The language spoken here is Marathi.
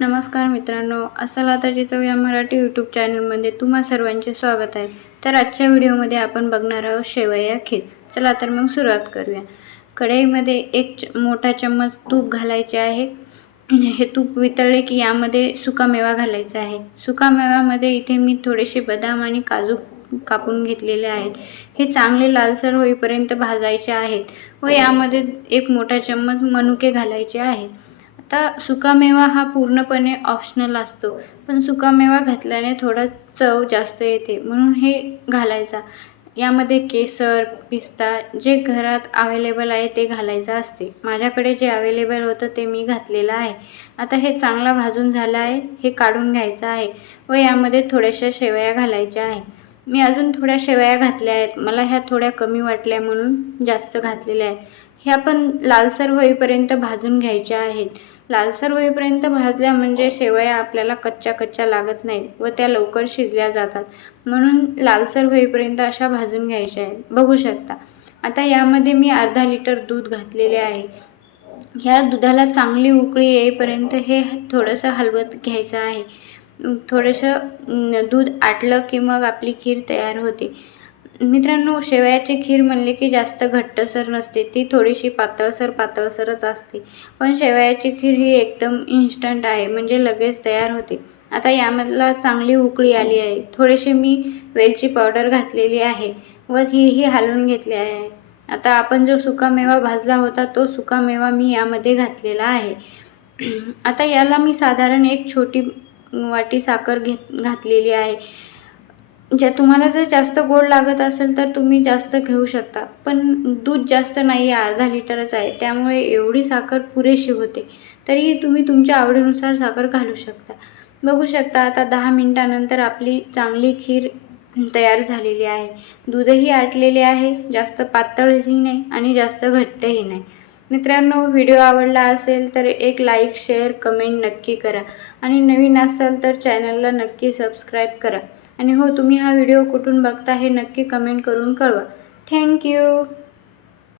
नमस्कार मित्रांनो, अस्सल आताची चव या मराठी यूट्यूब चॅनलमध्ये तुम्हा सर्वांचे स्वागत आहे। तर आजच्या व्हिडिओमध्ये आपण बघणार आहोत शेवया खीर। चला तर मग सुरुवात करूया। कढईमध्ये एक मोठा चम्मच तूप घालायचे आहे। हे तूप वितळले की यामध्ये सुकामेवा घालायचा आहे। सुकामेव्यामध्ये इथे मी थोडेसे बदाम आणि काजू कापून घेतलेले आहेत। हे चांगले लालसर होईपर्यंत भाजायचे आहेत व यामध्ये एक मोठा चम्मच मनुके घालायचे आहेत। आता सुकामेवा हा पूर्णपणे ऑप्शनल असतो, पण सुकामेवा घातल्याने थोडा चव जास्त येते म्हणून हे घालायचा। यामध्ये केसर, पिस्ता जे घरात अवेलेबल आहे ते घालायचं असते। माझ्याकडे जे अवेलेबल होतं ते मी घातलेलं आहे। आता हे चांगला भाजून झालं आहे, हे काढून घ्यायचं आहे व यामध्ये थोड्याशा शेवया घालायच्या आहे। मी अजून थोड्या शेवया घातल्या आहेत, मला ह्या थोड्या कमी वाटल्या म्हणून जास्त घातलेल्या आहेत। ह्या पण लालसर होईपर्यंत भाजून घ्यायच्या आहेत। लालसर होईपर्यंत भाजल्या म्हणजे शेवया आपल्याला कच्च्या लागत नाहीत व त्या लवकर शिजल्या जातात, म्हणून लालसर होईपर्यंत अशा भाजून घ्यायच्या आहेत। बघू शकता। आता यामध्ये मी अर्धा लिटर दूध घातलेले आहे। ह्या दुधाला चांगली उकळी येईपर्यंत हे थोडंसं हलवत घ्यायचं आहे। थोडंसं दूध आटलं की मग आपली खीर तयार होते। मित्रांनो, शेवयाची खीर म्हणले की जास्त घट्टसर नसते, ती थोडीशी पातळसरच असते। पण शेवयाची खीर ही एकदम इन्स्टंट आहे, म्हणजे लगेच तयार होते। आता यामधला चांगली उकळी आली आहे। थोडेसे मी वेलची पावडर घातलेली आहे व ही हलवून घेतली आहे। आता आपण जो सुकामेवा भाजला होता तो सुकामेवा मी यामध्ये घातलेला आहे। आता याला मी साधारण एक छोटी वाटी साखर घातलेली आहे। तुम्हाला जर जास्त गोड लागत असेल तर तुम्ही जास्त घेऊ शकता, पण दूध जास्त नाही आहे, अर्धा लिटरच आहे, त्यामुळे एवढी साखर पुरेशी होते। तरीही तुम्ही तुमच्या आवडीनुसार साखर घालू शकता। बघू शकता आता 10 मिनिटांनंतर आपली चांगली खीर तयार झालेली आहे। दूधही आटलेले आहे, जास्त पातळही नाही आणि जास्त घट्टही नाही। मित्रांनो, व्हिडिओ आवडला असेल तर एक लाईक, शेअर, कमेंट नक्की करा आणि नवीन असाल तर चॅनलला नक्की सबस्क्राईब करा। आणि हो, तुम्ही हा व्हिडिओ कुठून बघता हे नक्की कमेंट करून कळवा। थँक्यू।